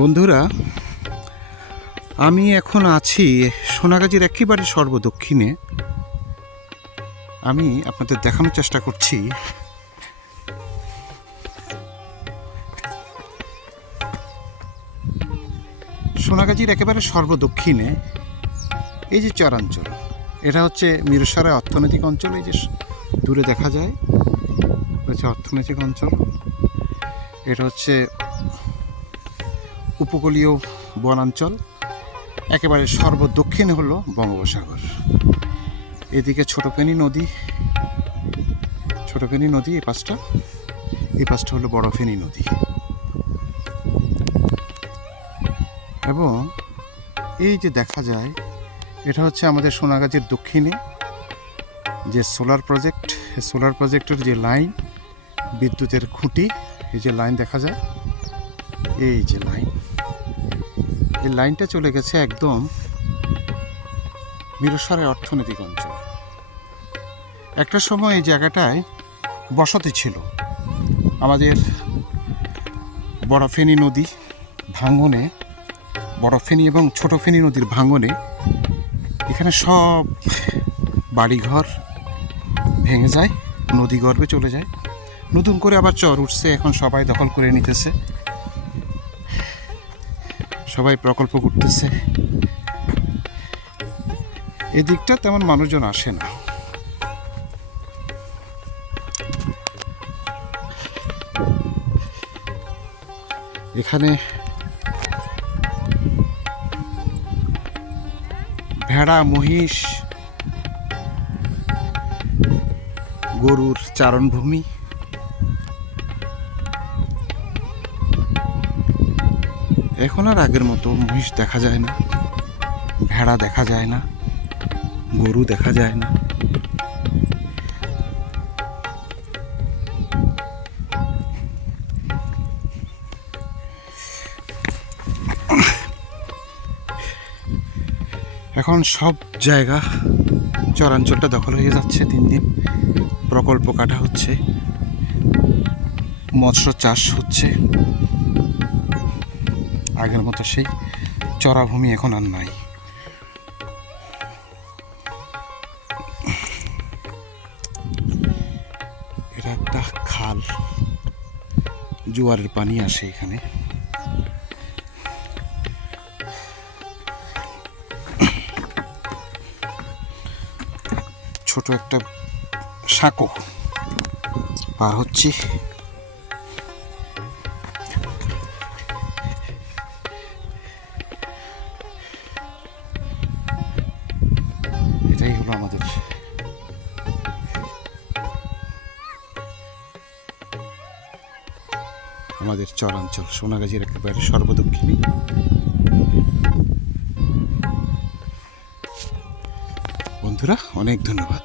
বন্ধুরা, আমি এখন আছি সোনাগাজীর একেবারে সর্বদক্ষিণে। আমি আপনাদের দেখানোর চেষ্টা করছি সোনাগাজীর একেবারে সর্বদক্ষিণে এই যে চরাঞ্চল, এটা হচ্ছে মিরসরাই অর্থনৈতিক অঞ্চল। এই যে দূরে দেখা যায় হচ্ছে অর্থনৈতিক অঞ্চল। এটা হচ্ছে উপকূলীয় বনাঞ্চল। একেবারে সর্বদক্ষিণে হলো বঙ্গোপসাগর। এদিকে ছোট ফেনী নদী, এই পাশটা হলো বড় ফেনী নদী। এবং এই যে দেখা যায়, এটা হচ্ছে আমাদের সোনাগাজীর দক্ষিণে যে সোলার প্রজেক্ট, এই সোলার প্রজেক্টের যে লাইন, বিদ্যুতের খুঁটি, এই যে লাইন দেখা যায়, এই যে লাইন, এই লাইনটা চলে গেছে একদম মিরসরাই অর্থনৈতিক অঞ্চল। একটা সময় এই জায়গাটায় বসতি ছিল। আমাদের বড় ফেনী নদী ভাঙনে, বড় ফেনী এবং ছোট ফেনী নদীর ভাঙনে এখানে সব বাড়িঘর ভেঙে যায়, নদী গর্ভে চলে যায়। নতুন করে আবার চর উঠছে, এখন সবাই দখল করে নিতেছে, সবাই প্রকল্প করতেছে। এদিকটা তেমন মানুষজন আসে না। এখানে ভেড়া, মহিষ, গরুর চারণভূমি। এখন আর আগের মতো মহিষ দেখা যায় না, ভেড়া দেখা যায় না, গরু দেখা যায় না। এখন সব জায়গা, চরাঞ্চলটা দখল হয়ে যাচ্ছে। দিন দিন প্রকল্প কাটা হচ্ছে, মৎস্য চাষ হচ্ছে। আগের মতো সেই চরাভূমি এখন আর নাই। এটা একটা খাল, জোয়ারের পানি আসে এখানে। ছোট একটা সাঁকো পার হচ্ছে। এটাই হলো আমাদের চরাঞ্চল, সোনাগাজীর একেবারে সর্বদক্ষিণে। বন্ধুরা, অনেক ধন্যবাদ।